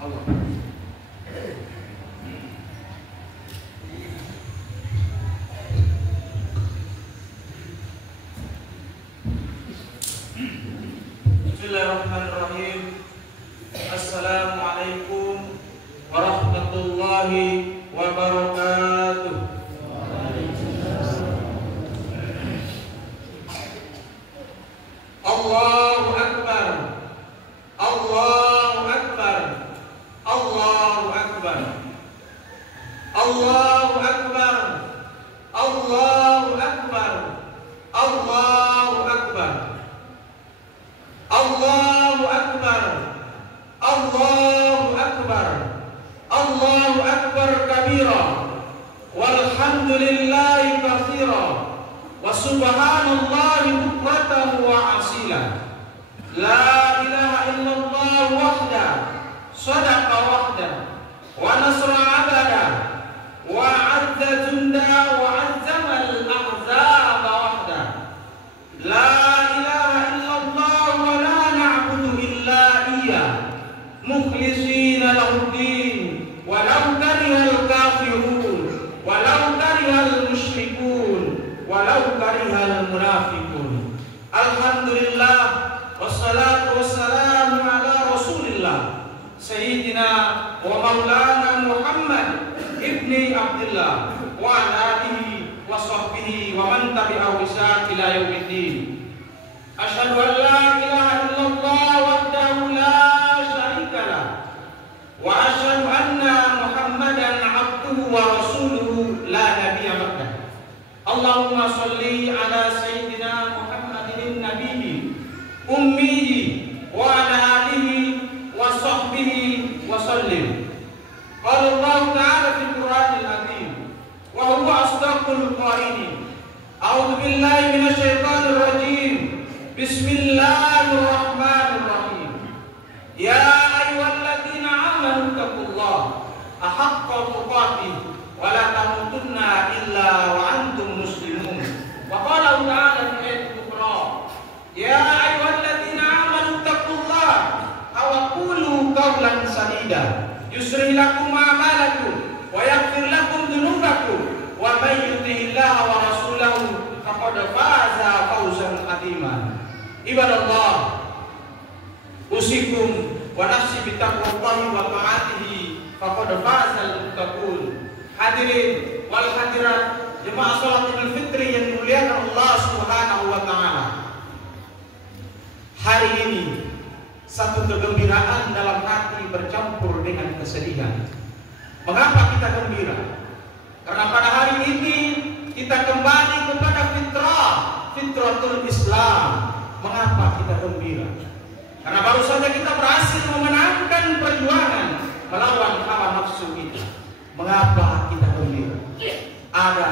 Allah. Bismillahirrahmanirrahim. Assalamualaikum warahmatullahi wabarakatuh. Allahu Akbar. Allahu Akbar. Allahu Akbar. Allahu Akbar. Allahu Akbar. Allahu Akbar. Allahu Akbar. Allahu Akbar. Allahu Akbar kabira. Walhamdulillahi katsira. Wa subhanallahi bukratan wa asila. La ilaha illallah wahda. Sadaqa wahda. Wa nasra abada. Wa azza junda wa azzama al-ahzaba wahda. La ilaha illallah wa la na'budu illa iyyah. Mukhlisina lahu-d-din. Walau karihal kafirun. Walau karihal musyrikun. Walau karihal munafiqun. Alhamdulillah wassalatu wassalamu ala Rasulillah Sayyidina wa Maulana Muhammad ibni Abdullah wa ala alihi wa sahbihi wa man tabi'ahu bi ila yaumiddin. Asyhadu an la ilaha illallah wahdahu la syarika lah wa asyhadu anna Muhammadan abduhu wa rasuluhu la nabiyya ba'dah. Allahumma sholli ala sayyidina Muhammadin nabiyyi ummihi wa ala alihi wa sahbihi wa sallim. Qala Allah ta'ala fil Qur'anil azim wa huwa asdaqul qailin. A'udzu billahi minasy syaithanir rajim. Bismillahirrahmanirrahim. Ya ayyuhalladzina amanu taqullaha haqqa tuqatih wa la tamutunna illa wa antum muslimun. Wa qala ta'ala fi ayatil ukhra, ya ayyuhalladzina amanu taqullaha wa qulu qawlan sadida yusri lakum a'malakum wa yaghfir lakum dhunubakum wa may yuti'illaha wa rasulahu faqad faza fawzan 'azima. Ibadallah, usikum wa nafsi bi taqwallahi wa ta'atihi faqad fazal muttaqun. Hadirin wal hadirat jemaah salat Idul Fitri yang dimuliakan Allah Subhanahu wa taala. Hari ini satu kegembiraan dalam hati bercampur dengan kesedihan. Mengapa kita gembira? Karena pada hari ini kita kembali kepada fitratul Islam. Mengapa kita gembira? Karena baru saja kita berhasil memenangkan perjuangan melawan hawa nafsu kita. Mengapa kita gembira? Ada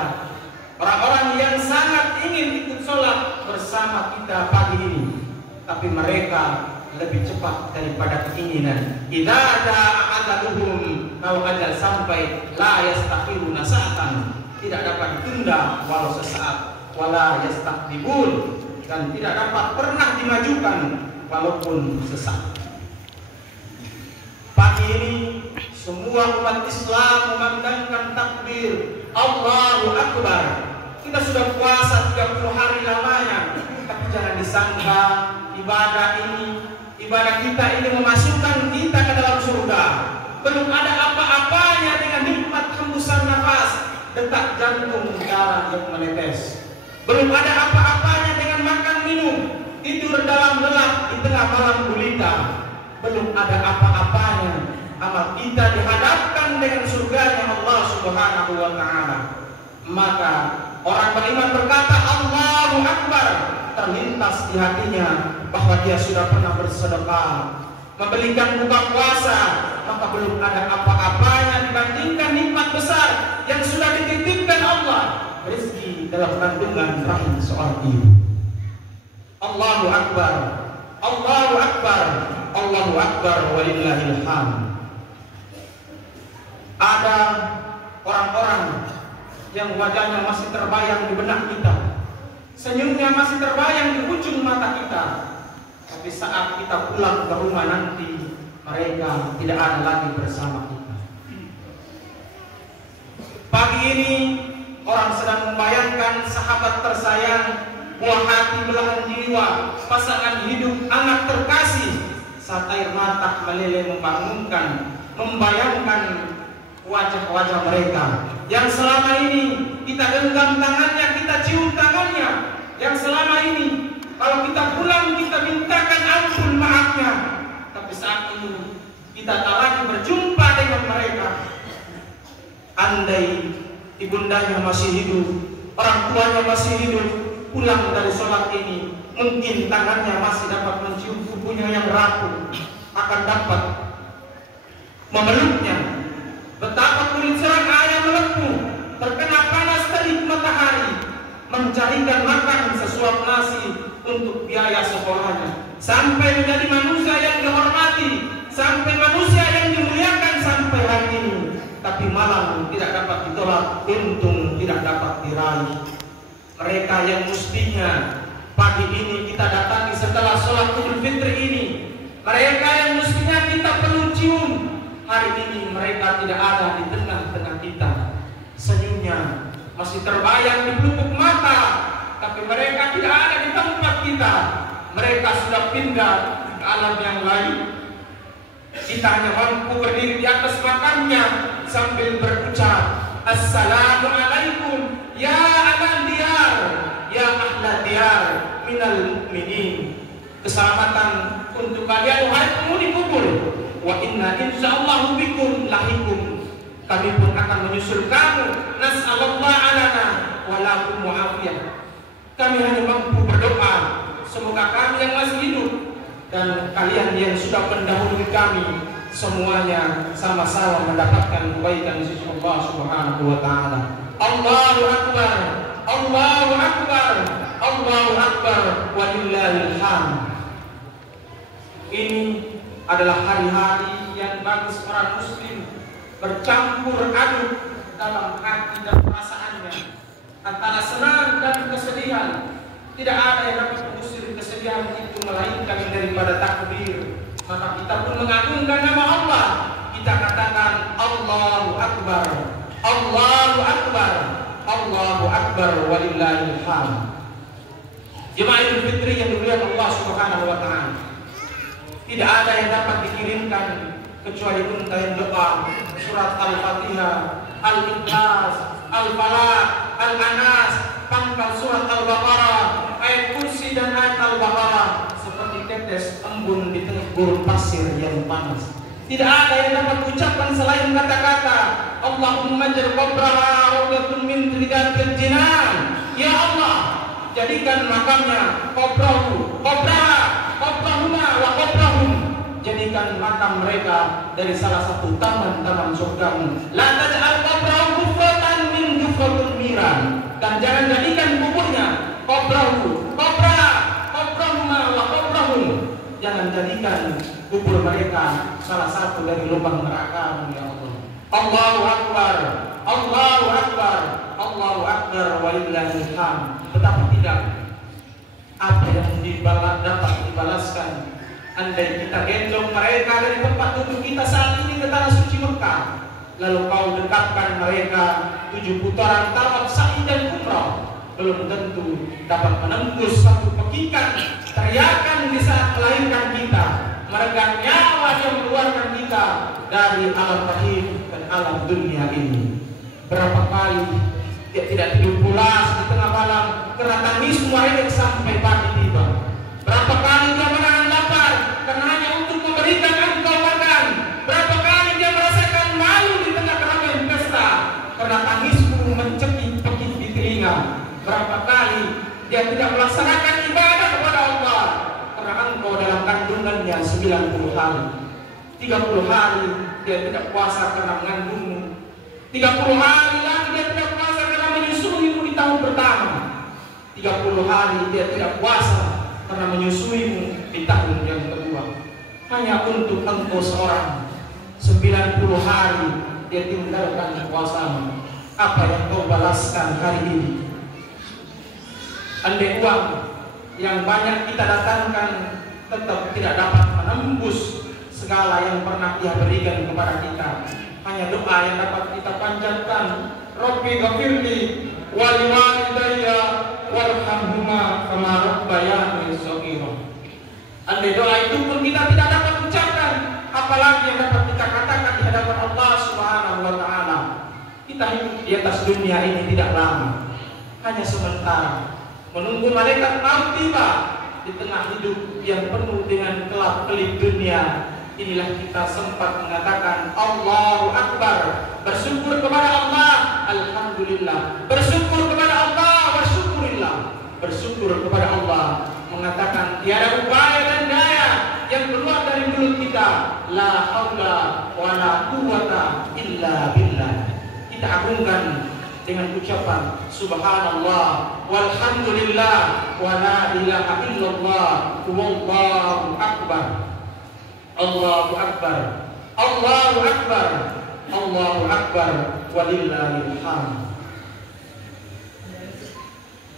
orang-orang yang sangat ingin ikut sholat bersama kita pagi ini, tapi mereka lebih cepat daripada keinginan. Idza jaa ajaluhum, kalau ajal sampai, la yastakhiruna sa'atan, tidak dapat ditunda walau sesaat, wala yastaqdibun, dan tidak dapat pernah dimajukan walaupun sesaat. Pagi ini semua umat Islam memandangkan takbir Allahu Akbar. Kita sudah puasa 30 hari lamanya, tapi jangan disangka ibadah kita ini memasukkan kita ke dalam surga. Belum ada apa-apanya dengan nikmat hembusan nafas, detak jantung darah yang menetes. Belum ada apa-apanya dengan makan minum, tidur dalam gelap di tengah malam gulita. Belum ada apa-apanya amal kita dihadapkan dengan surganya Allah Subhanahu wa taala. Maka orang beriman berkata Allahu Akbar, terlintas di hatinya bahwa dia sudah pernah bersedekah, memberikan buka puasa, maka belum ada apa-apanya dibandingkan nikmat besar yang sudah dititipkan Allah, rezeki dalam kandungan rahim seorang ibu. Allahu Akbar, Allahu Akbar, Allahu Akbar walillahil hamd. Ada orang-orang yang wajahnya masih terbayang di benak kita, senyumnya masih terbayang di ujung mata kita, tapi saat kita pulang ke rumah nanti, mereka tidak ada lagi bersama kita. Pagi ini orang sedang membayangkan sahabat tersayang, buah hati belahan jiwa, pasangan hidup, anak terkasih. Saat air mata meleleh membayangkan wajah-wajah mereka yang selama ini kita genggam tangannya, kita cium tangannya, yang selama ini kalau kita pulang kita mintakan ampun maafnya. Tapi saat ini kita tak lagi berjumpa dengan mereka. Andai ibundanya masih hidup, orang tuanya masih hidup, pulang dari sholat ini, mungkin tangannya masih dapat mencium tubuhnya yang rapuh, akan dapat memeluknya. Betapa kulit serang ayam melepuh, terkena panas terik matahari, mencarikan makan sesuap nasi untuk biaya sekolahnya, sampai menjadi manusia yang dihormati, sampai manusia yang dimuliakan sampai hari ini. Tapi malam tidak dapat ditolak, untung tidak dapat diraih. Mereka yang mestinya pagi ini kita datangi setelah sholat Idul Fitri ini, mereka yang mestinya kita perlu cium, hari ini mereka tidak ada di tengah-tengah kita. Senyumnya masih terbayang di pelupuk mata, tapi mereka tidak ada di tempat kita. Mereka sudah pindah ke alam yang lain. Kita hanya mampu berdiri di atas makamnya sambil berucap, Assalamualaikum ya ahlan diyar, ya ahlan diyar minal mu'minin. Keselamatan untuk kalian wahai penghuni kubur. Wa inna insyaallahu bikum lahikum. Kami pun akan menyusul kamu. Nas'alullah alana wa lakum mu'afiyah. Kami hanya mampu berdoa, semoga kami yang masih hidup dan kalian yang sudah mendahului kami semuanya sama-sama mendapatkan kebaikan di sisi Allah Subhanahu wa taala. Allahu akbar. Allahu akbar. Allahu akbar walillahil hamd. Ini adalah hari-hari yang bagi seorang muslim bercampur aduk dalam hati dan perasaannya, antara senang dan kesedihan. Tidak ada yang dapat mengusir kesedihan itu melainkan daripada takbir. Maka kita pun mengagungkan nama Allah. Kita katakan Allahu akbar. Allahu akbar. Allahu akbar walillahil hamd. Jemaah Idul Fitri yang dimuliakan Allah Subhanahu wa taala, tidak ada yang dapat dikirimkan kecuali untayan doa, surat Al-Fatihah, Al-Ikhlas, Al-Falaq, Al-Anas, pangkal surat Al-Baqarah, ayat kursi dan ayat Al-Baqarah seperti tetes embun di tengah gurun pasir yang panas. Tidak ada yang dapat ucapkan selain kata-kata Allahumma jal qabraha rawdatun min ridatil jinan. Ya Allah, jadikan makamnya qabrahu, qabrahuma wa qabrahum. Jadikan makam mereka dari salah satu taman-taman surgamu. La taj'al qabrahu kufratan min kufratul miran. Dan jangan jadikan kuburnya qabrahu, qabrahuma wa qabrahum. Jangan jadikan kubur mereka salah satu dari lubang neraka, ya Allah. Allahu akbar. Allahu akbar. Allahu akbar walillahil hamd. Betapa tidak apa yang dapat dibalaskan andai kita gendong mereka dari tempat duduk kita saat ini ke tanah suci Mekah, lalu kau dekatkan mereka 7 putaran tawaf sa'i dan umrah, belum tentu dapat menembus satu pekikan teriakan di saat melahirkan kita, meregang nyawa yang mengeluarkan kita dari alam rahim dan alam dunia ini. Berapa kali dia tidak tidur pulas di tengah malam karena tangis muarik sampai pagi tiba. Berapa kali dia menahan lapar karena hanya untuk memberikan engkau makan. Berapa kali dia merasakan malu di tengah keramaian pesta karena tangismu mencekik-cekik di telinga. Berapa kali dia tidak melaksanakan ibadah kepada Allah karena engkau dalam kandungannya 90 hari. 30 hari dia tidak puasa karena mengandungmu. 30 hari lagi dia tidak puasa karena menyusuimu di tahun pertama. 30 hari dia tidak puasa karena menyusuimu di tahun yang kedua. Hanya untuk engkau seorang 90 hari dia tinggalkan puasamu. Apa yang kau balaskan hari ini? Andai uang yang banyak kita datangkan tetap tidak dapat menembus segala yang pernah Dia berikan kepada kita. Hanya doa yang dapat kita panjatkan. Rabbi ghafirli wa liwalidayya warhamhuma kama rabbayani shaghira. Andai doa itu pun kita tidak dapat ucapkan, apalagi yang dapat kita katakan di hadapan Allah Subhanahu wa taala. Kita hidup di atas dunia ini tidak lama, hanya sementara, menunggu malaikat maut tiba. Di tengah hidup yang penuh dengan kelap-kelip dunia, inilah kita sempat mengatakan Allahu Akbar, bersyukur kepada Allah, alhamdulillah, bersyukur kepada Allah, bersyukurillah, bersyukur kepada Allah, mengatakan tiada upaya dan daya yang keluar dari mulut kita, la haula wa la quwwata illa billah. Kita agungkan dengan ucapan subhanallah walhamdulillah wa la ilaha illallah wallahu akbar. Allahu akbar, Allahu akbar, Allahu akbar, walillahil hamd.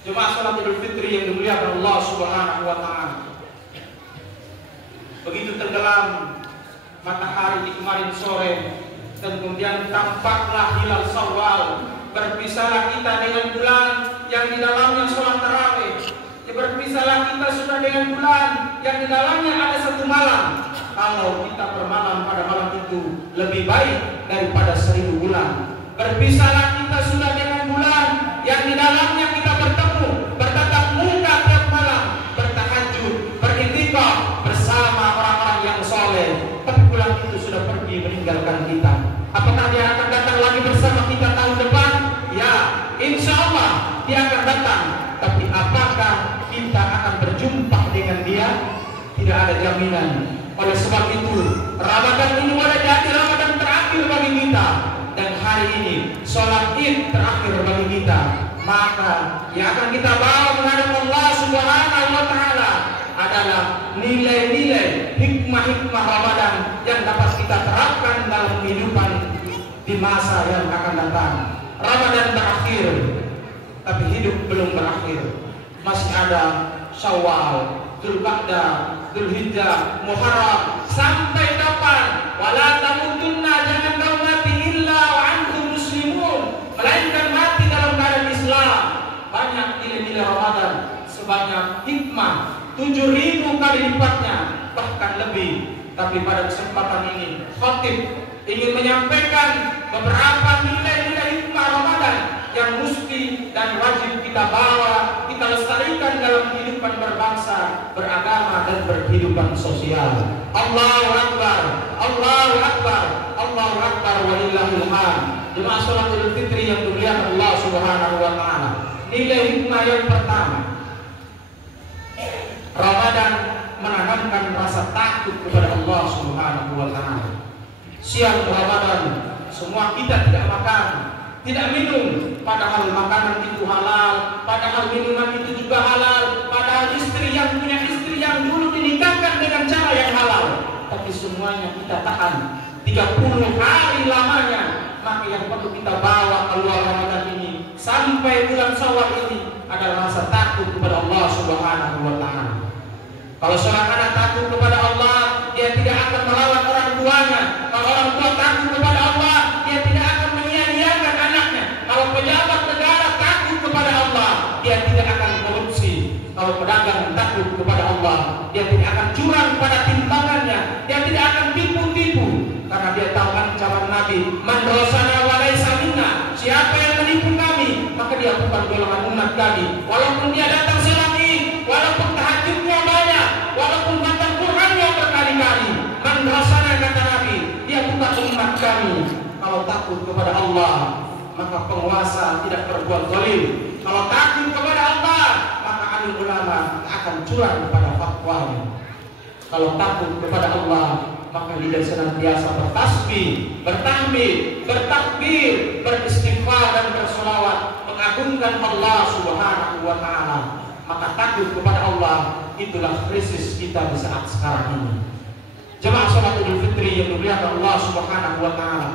Jemaah salat Idul Fitri yang dimuliakan Allah Subhanahu wa taala. Begitu tenggelam matahari di kemarin sore dan kemudian tampaklah hilal Syawal, berpisahlah kita dengan bulan yang di dalamnya sholat tarawih. Berpisahlah kita sudah dengan bulan yang di dalamnya ada satu malam. Kalau kita bermalam pada malam itu lebih baik daripada 1000 bulan. Berpisahlah kita sudah dengan bulan yang di dalamnya kita bertemu, bertatap muka tiap malam, bertahajud, beriktikaf bersama orang-orang yang soleh. Tapi bulan itu sudah pergi meninggalkan kita. Apakah dia akan datang lagi bersama kita tahun depan? Ya, insya Allah dia akan datang. Tapi apakah kita akan berjumpa dengan dia? Tidak ada jaminan. Oleh sebab itu, Ramadan ini boleh jadi Ramadan terakhir bagi kita, dan hari ini sholat Id terakhir bagi kita. Maka yang akan kita bawa menghadap Allah Subhanahu wa taala adalah nilai-nilai hikmah-hikmah Ramadan yang dapat kita terapkan dalam kehidupan di masa yang akan datang. Ramadan berakhir, tapi hidup belum berakhir. Masih ada Syawal, Dzulqa'dah, Dzulhijjah, Muharram, sampai kapan? Wala tamutunna, jangan kau mati illa wa antum muslimun, melainkan mati dalam keadaan Islam. Banyak nilai-nilai Ramadan, sebanyak hikmah 7.000 kali lipatnya, bahkan lebih. Tapi pada kesempatan ini khatib ingin menyampaikan beberapa nilai-nilai hikmah Ramadan yang mesti dan wajib kita bawa, kita lestarikan dalam kehidupan berbangsa, beragama, dan berkehidupan sosial. Allahu Akbar, Allahu Akbar, Allahu Akbar, walillahil hamd. Jemaah salat Idul Fitri yang dimuliakan Allah Subhanahu wa taala. Nilai hikmah yang pertama, Ramadan menanamkan rasa takut kepada Allah Subhanahu wa taala. Siang Ramadan, semua kita tidak makan, tidak minum, padahal makanan itu halal, padahal minuman itu juga halal, padahal istri yang punya istri yang dulu dinikahkan dengan cara yang halal, tapi semuanya kita tahan 30 hari lamanya. Maka yang perlu kita bawa keluar Ramadan ini sampai bulan Syawal ini adalah rasa takut kepada Allah Subhanahu wa taala. Kalau seorang anak takut kepada Allah, dia tidak akan melawan orang tuanya. Kalau orang tua takut kepada Allah, dia tidak akan menyia-nyiakan anaknya. Kalau pejabat negara takut kepada Allah, dia tidak akan korupsi. Kalau pedagang takut kepada Allah, dia tidak akan curang pada timbangannya. Dia tidak akan tipu-tipu, karena dia tahu ancaman Nabi, man rosana wa laisa minna. Siapa yang menipu kami, maka dia bukan golongan umat kami. Walaupun dia datang sholat Id, walaupun tahajudnya banyak, walaupun baca Qur'annya berkali-kali, man rosana kata Nabi, dia bukan umat kami. Kalau takut kepada Allah, maka penguasa tidak berbuat zalim. Kalau takut kepada Allah, maka alim ulama akan curang pada fatwanya. Kalau takut kepada Allah, maka dia senantiasa bertasbih, bertahmid, bertakbir, beristighfar dan bersolawat, mengagungkan Allah Subhanahu wa taala. Maka takut kepada Allah, itulah krisis kita di saat sekarang ini. Jemaah salat Idul Fitri yang dimuliakan Allah Subhanahu wa taala.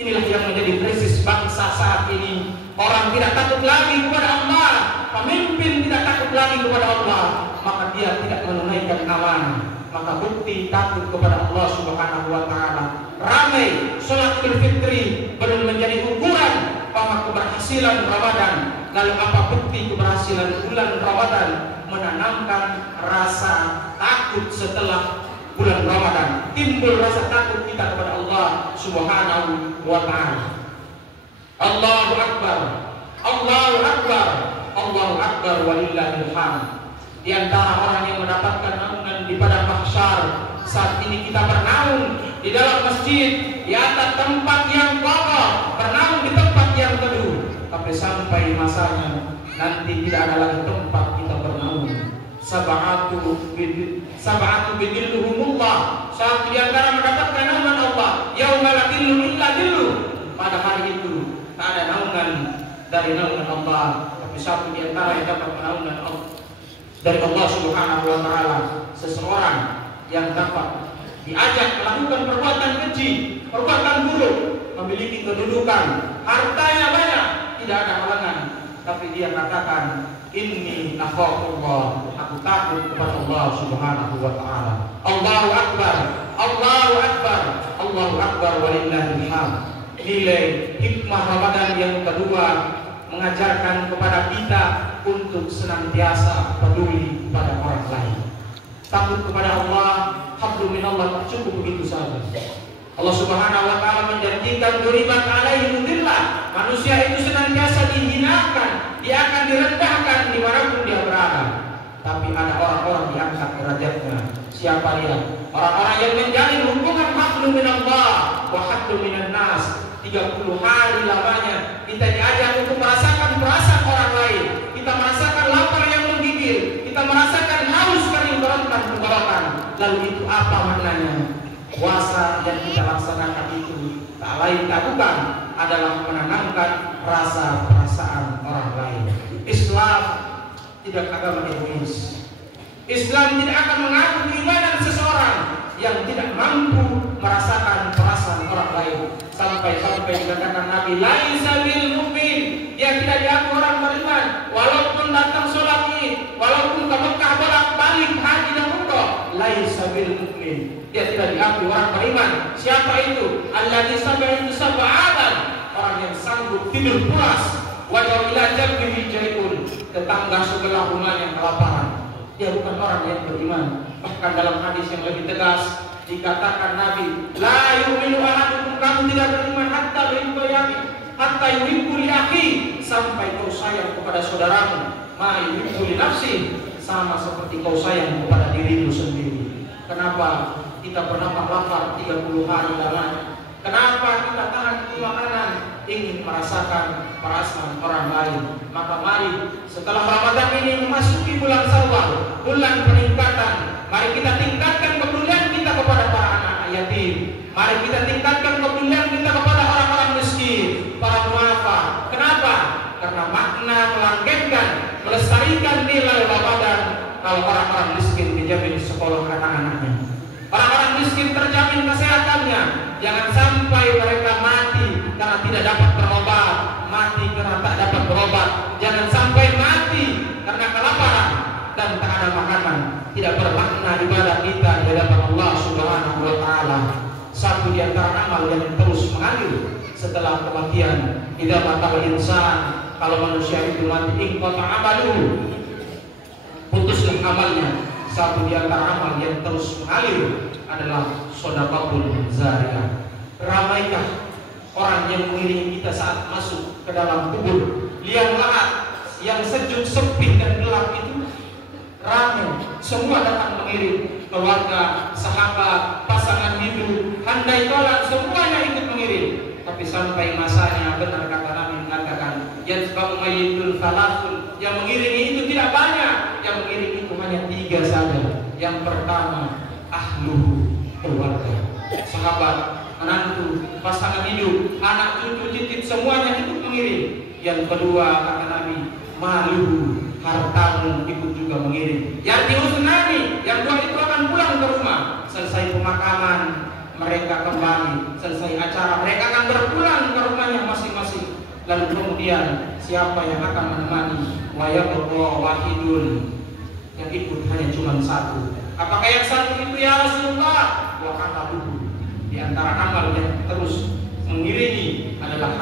Inilah yang menjadi krisis bangsa saat ini. Orang tidak takut lagi kepada Allah, pemimpin tidak takut lagi kepada Allah, maka dia tidak menunaikan amanah. Maka Maka bukti takut kepada Allah Subhanahu wa Ta'ala, ramai sholat Idul Fitri belum menjadi ukuran bahwa keberhasilan Ramadan. Lalu apa bukti keberhasilan bulan Ramadan? Menanamkan rasa takut setelah bulan Ramadan. Timbul rasa takut kita kepada Allah Subhanahu wa Ta'ala. Allahu Akbar, Allahu Akbar, Allahu Akbar walillahil hamd. Di antara orang yang mendapatkan naungan di padang mahsyar, saat ini kita bernaung di dalam masjid, di atas tempat yang kokoh, bernaung di tempat yang teduh. Tapi sampai masanya nanti tidak ada lagi tempat kita bernaung. Sab'atu bidilluhumullah. Saat di antara mendapatkan naungan Allah, yauma la dillu illa dillu. Pada hari itu tak ada naungan dari naungan Allah, tapi satu di antara yang dapat naungan Allah dari Allah Subhanahu wa Ta'ala, seseorang yang dapat diajak melakukan perbuatan keji, perbuatan buruk, memiliki kedudukan, hartanya banyak, tidak ada halangan, tapi dia katakan, inni akhafullah, aku takut kepada Allah Subhanahu wa Ta'ala. Allahu Akbar, Allahu Akbar, Allahu Akbar walillahil hamd. Nilai hikmah Ramadan yang kedua mengajarkan kepada kita untuk senantiasa peduli pada orang lain. Takut kepada Allah, hablum minallah, cukup begitu saja. Allah Subhanahu wa Ta'ala menjanjikan duribat alaihim dhillah. Manusia itu senantiasa dihinakan, dia akan direndahkan dimanapun dia berada. Tapi ada orang-orang diangkat derajatnya. Siapa dia? Orang-orang yang menjalin hubungan hablum minallah wa hablum minan nas. 30 hari lamanya kita diajak untuk merasakan perasaan orang lain. Kita merasakan lapar yang menggigil, kita merasakan haus kering tenggorokan. Lalu itu apa maknanya? Puasa yang kita laksanakan itu tak lain tak bukan adalah menanamkan rasa perasaan orang lain. Islam tidak agama egois. Islam tidak akan mengaku keimanan seseorang yang tidak mampu merasakan perasaan orang lain. Sampai-sampai dikatakan Nabi, laisa bil mu'min, dia tidak diaku orang beriman, walaupun datang sholat Id, walaupun ke Mekah bolak-balik haji dan umrah, laisa bil mu'min, dia tidak diaku orang beriman. Siapa itu? Alladzi sabaitu sab'atan, orang yang sanggup tidur pulas, wa ila jambihi jai'un, tetangga sebelah rumahnya kelaparan. Dia bukan orang yang beriman. Bahkan dalam hadis yang lebih tegas dikatakan Nabi, la yu'minu ahadukum, kamu tidak beriman hatta yuhibbu yaqi, hatta yuhibbu li akhi, sampai kau sayang kepada saudaramu, ma yuhibbu li nafsi, sama seperti kau sayang kepada dirimu sendiri. Kenapa kita pernah lapar 30 hari lamanya? Kenapa kita tahan makanan? Ingin merasakan perasaan orang lain. Maka mari setelah Ramadan ini memasuki bulan Syawal, bulan peningkatan, mari kita tingkatkan kepedulian kita kepada para anak yatim. Mari kita tingkatkan kepedulian kita kepada orang-orang miskin, para duafa. Kenapa? Karena makna melanggengkan, melestarikan nilai Ramadan kalau orang-orang miskin dijamin sekolah anak-anaknya. Orang-orang miskin terjamin kesehatannya. Jangan sampai mereka mati karena tidak dapat berobat, mati karena tak dapat berobat. Jangan sampai mati karena kelaparan dan tak ada makanan. Tidak bermakna ibadah kita di hadapan Allah Subhanahu wa Ta'ala. Satu di antara amal yang terus mengalir setelah kematian. Idza matal insan, kalau manusia itu mati, inqata amaluhu, putuslah amalnya. Satu di antara amal yang terus mengalir adalah shadaqatul zariyah. Ramaikah orang yang mengiringi kita saat masuk ke dalam kubur liang lahat yang sejuk, sepi dan gelap itu? Ramai, semua datang mengiring, keluarga, sahabat, pasangan hidup, handai tolan, semuanya ikut mengiring. Tapi sampai masanya, benar kata Nabi mengatakan, yatba'u mayyitun thalathun, yang mengiringi itu tidak banyak, yang mengiringi itu hanya 3 saja. Yang pertama, ahluhu, keluarga, sahabat, menantu, pasangan hidup, anak cucu, cicit, semuanya ikut mengiring. Yang kedua kata Nabi, maluhu, hartamu ikut juga mengiring. Yang diusnani, yang dua itu akan pulang ke rumah. Selesai pemakaman, mereka kembali. Selesai acara, mereka akan berpulang ke rumahnya masing-masing. Lalu kemudian siapa yang akan menemani? Wa yabqa wahidun, yang ikut hanya cuma satu. Apakah yang satu itu ya Rasul?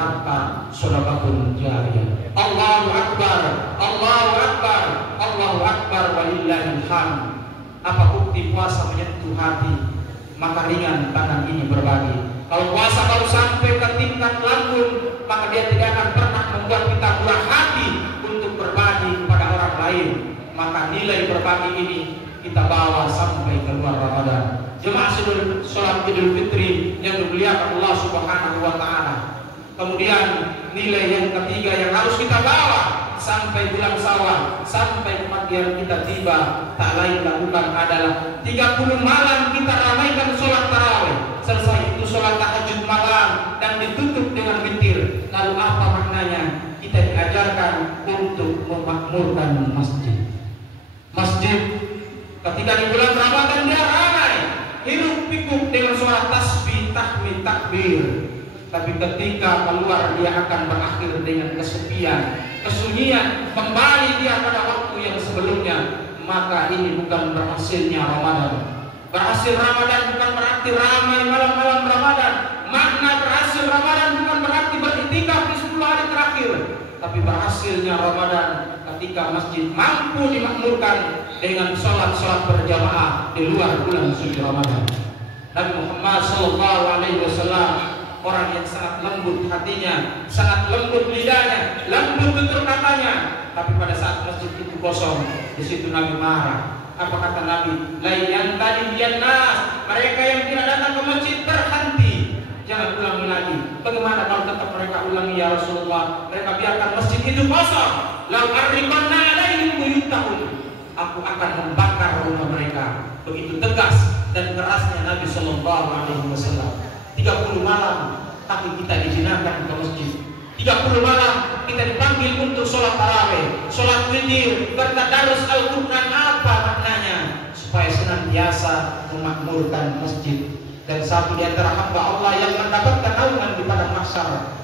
harta sedekahun jariyah. Allahu Akbar, Allahu Akbar, Allahu Akbar, walillahil hamd. Apa bukti puasa menyentuh hati? Maka ringan tangan ini berbagi. Kalau puasa baru sampai ke tingkat lambung, maka dia tidak akan pernah membuat kita murah hati untuk berbagi kepada orang lain. Maka nilai berbagi ini kita bawa sampai keluar Ramadan. Jemaah sholat Idul Fitri yang dimuliakan Allah Subhanahu wa Ta'ala. Kemudian nilai yang ketiga yang harus kita bawa sampai bulan Syawal, sampai kematian kita tiba, tak lain dan bukan adalah 30 malam kita ramaikan sholat tarawih. Selesai itu sholat tahajud malam dan ditutup dengan witir. Lalu apa maknanya? Kita diajarkan untuk memakmurkan masjid. Masjid ketika di bulan Ramadan dia ramai, hiruk pikuk dengan suara tasbih, tahmid, takbir. Tapi ketika keluar dia akan berakhir dengan kesepian, kesunyian, kembali dia pada waktu yang sebelumnya. Maka ini bukan berhasilnya Ramadan. Berhasil Ramadan bukan berarti ramai malam-malam Ramadan. Makna berhasil Ramadan bukan berarti beriktikaf di 10 hari terakhir. Tapi berhasilnya Ramadan ketika masjid mampu dimakmurkan dengan sholat-sholat berjamaah di luar bulan suci Ramadan. Nabi Muhammad SAW orang yang sangat lembut hatinya, sangat lembut lidahnya, lembut tutur katanya. Tapi pada saat masjid itu kosong, di situ Nabi marah. Apa kata Nabi? Layan tadi nas, mereka yang tidak datang ke masjid berhenti. Jangan ulangi lagi. Bagaimana kalau tetap mereka ulangi ya Rasulullah? Mereka biarkan masjid itu kosong. Lau arriqanna alaihim buyutahum. Aku akan membakar rumah mereka. Begitu tegas dan kerasnya Nabi Sallallahu Alaihi Wasallam. 30 malam tapi kita dijinakkan ke masjid. 30 malam kita dipanggil untuk sholat tarawih, sholat witir, bertadarus Al-Quran. Apa maknanya? Supaya senantiasa memakmurkan masjid. Dan satu di antara hamba Allah yang mendapatkan naungan di padang mahsyar.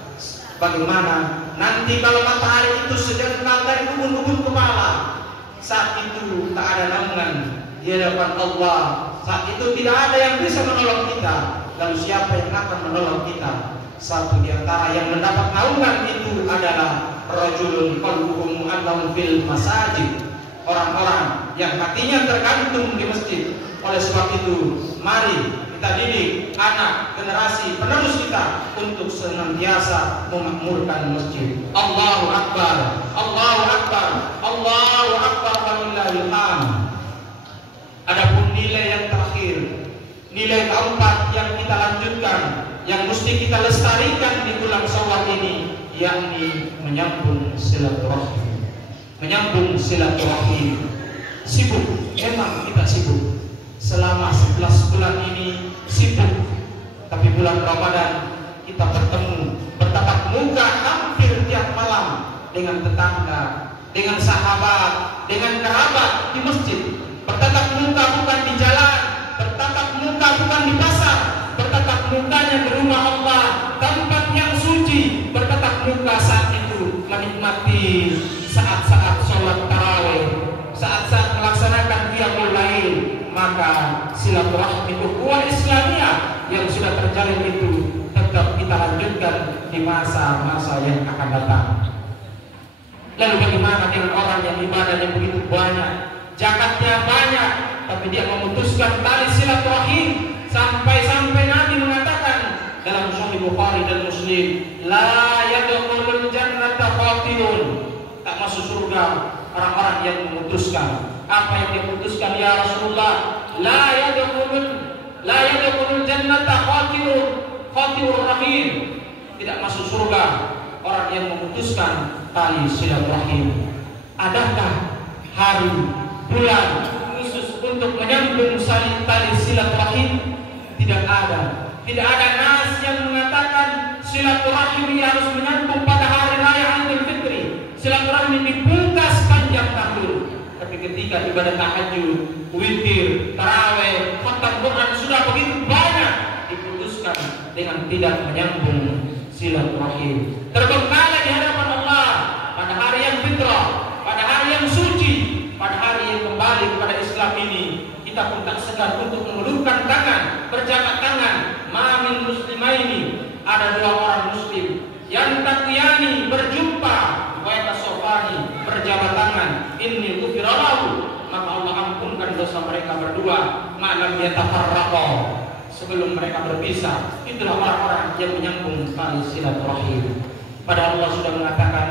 Bagaimana nanti kalau matahari itu sedang melantai ubun-ubun kepala? Saat itu tak ada naungan di hadapan Allah. Saat itu tidak ada yang bisa menolong kita. Lalu siapa yang akan menolong kita? Satu di antara yang mendapat naungan itu adalah rajulun qalbuhu mu'allaqun fil masajid. Orang-orang yang hatinya tergantung di masjid. Oleh sebab itu, mari kita didik anak generasi penerus kita untuk senantiasa memakmurkan masjid. Allahu Akbar, Allahu Akbar, Allahu Akbar, walillahil hamd. Adapun nilai yang terakhir, nilai keempat yang kita lanjutkan, yang mesti kita lestarikan di bulan Syawal ini, yakni menyambung silaturahim. Menyambung silaturahim. Sibuk, memang kita sibuk. Selama 11 bulan ini sibuk. Tapi bulan Ramadan kita bertemu, bertatap muka hampir tiap malam dengan tetangga, dengan sahabat, dengan kerabat di masjid. Bertatap muka bukan di jalan, bertatap muka bukan di pasar, bertatap mukanya di rumah Allah, tempat yang suci. Bertatap muka saat itu menikmati saat-saat sholat tarawih, saat-saat melaksanakan qiyamul lail. Maka silaturahmi ukhuwah Islamiyah yang sudah terjalin itu tetap kita lanjutkan di masa-masa yang akan datang. Lalu bagaimana dengan orang yang ibadahnya begitu banyak, zakatnya banyak, tapi dia memutuskan tali silaturahim sampai-sampai Nabi mengatakan dalam Sahih Bukhari dan Muslim, la yadkhulul jannata qatilun. Tak masuk surga orang-orang yang memutuskan. Apa yang dia putuskan ya Rasulullah? La yadkhulul jannata qatilur rahim. Tidak masuk surga orang yang memutuskan tali silaturahim. Adakah hari, bulan khusus untuk menyambung tali silaturahim? Tidak ada. Tidak ada nas yang mengatakan silaturahim harus menyambung pada hari raya Idul Fitri. Silaturahim dibuka sepanjang tahun. Tapi ketika ibadah tahajud, witir, tarawih, khatam Quran sudah begitu banyak, diputuskan dengan tidak menyambung silaturahim. Terbengkalai di hadapan Allah pada hari yang fitrah, pada hari yang suci, pada hari yang kembali kepada Islam ini. Kita pun tak segan untuk mengulurkan tangan, berjabat tangan. Ma min muslimaini, ada dua orang muslim yang lam yatafarraqa, sebelum mereka berpisah. Itulah orang-orang yang menyambung tali silaturahim. Padahal Allah sudah mengatakan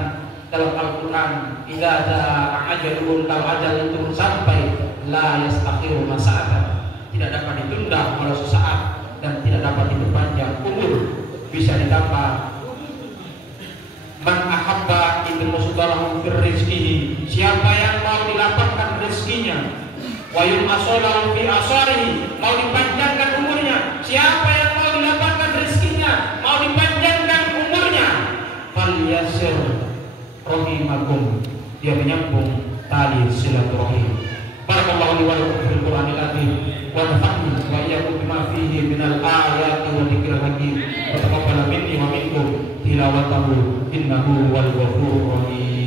dalam Al-Quran, idza jaa ajalun, kalau ajal itu sampai, la yastakhiruna sa'atan, tidak dapat ditunda oleh sesaat dan tidak dapat diperpanjang umur, bisa ditambah. Man ahabba itu musubalahu fir rizqihi, siapa yang mau dilapangkan rezekinya, wa yumasalahu fi asarihi, mau dipanjangkan umurnya, siapa yang mau dilapangkan rezekinya, mau dipanjangkan umurnya, falyasir rahimakum, dia menyambung tali silaturahim. Barakallahu li wa lakum fil Qur'anil azim wa nafa'ni wa iyyakum bima fihi minal ayati wa dzikril hakim wa taqabbal minni wa minkum tilawatahu innahu wal ghafurur rahim.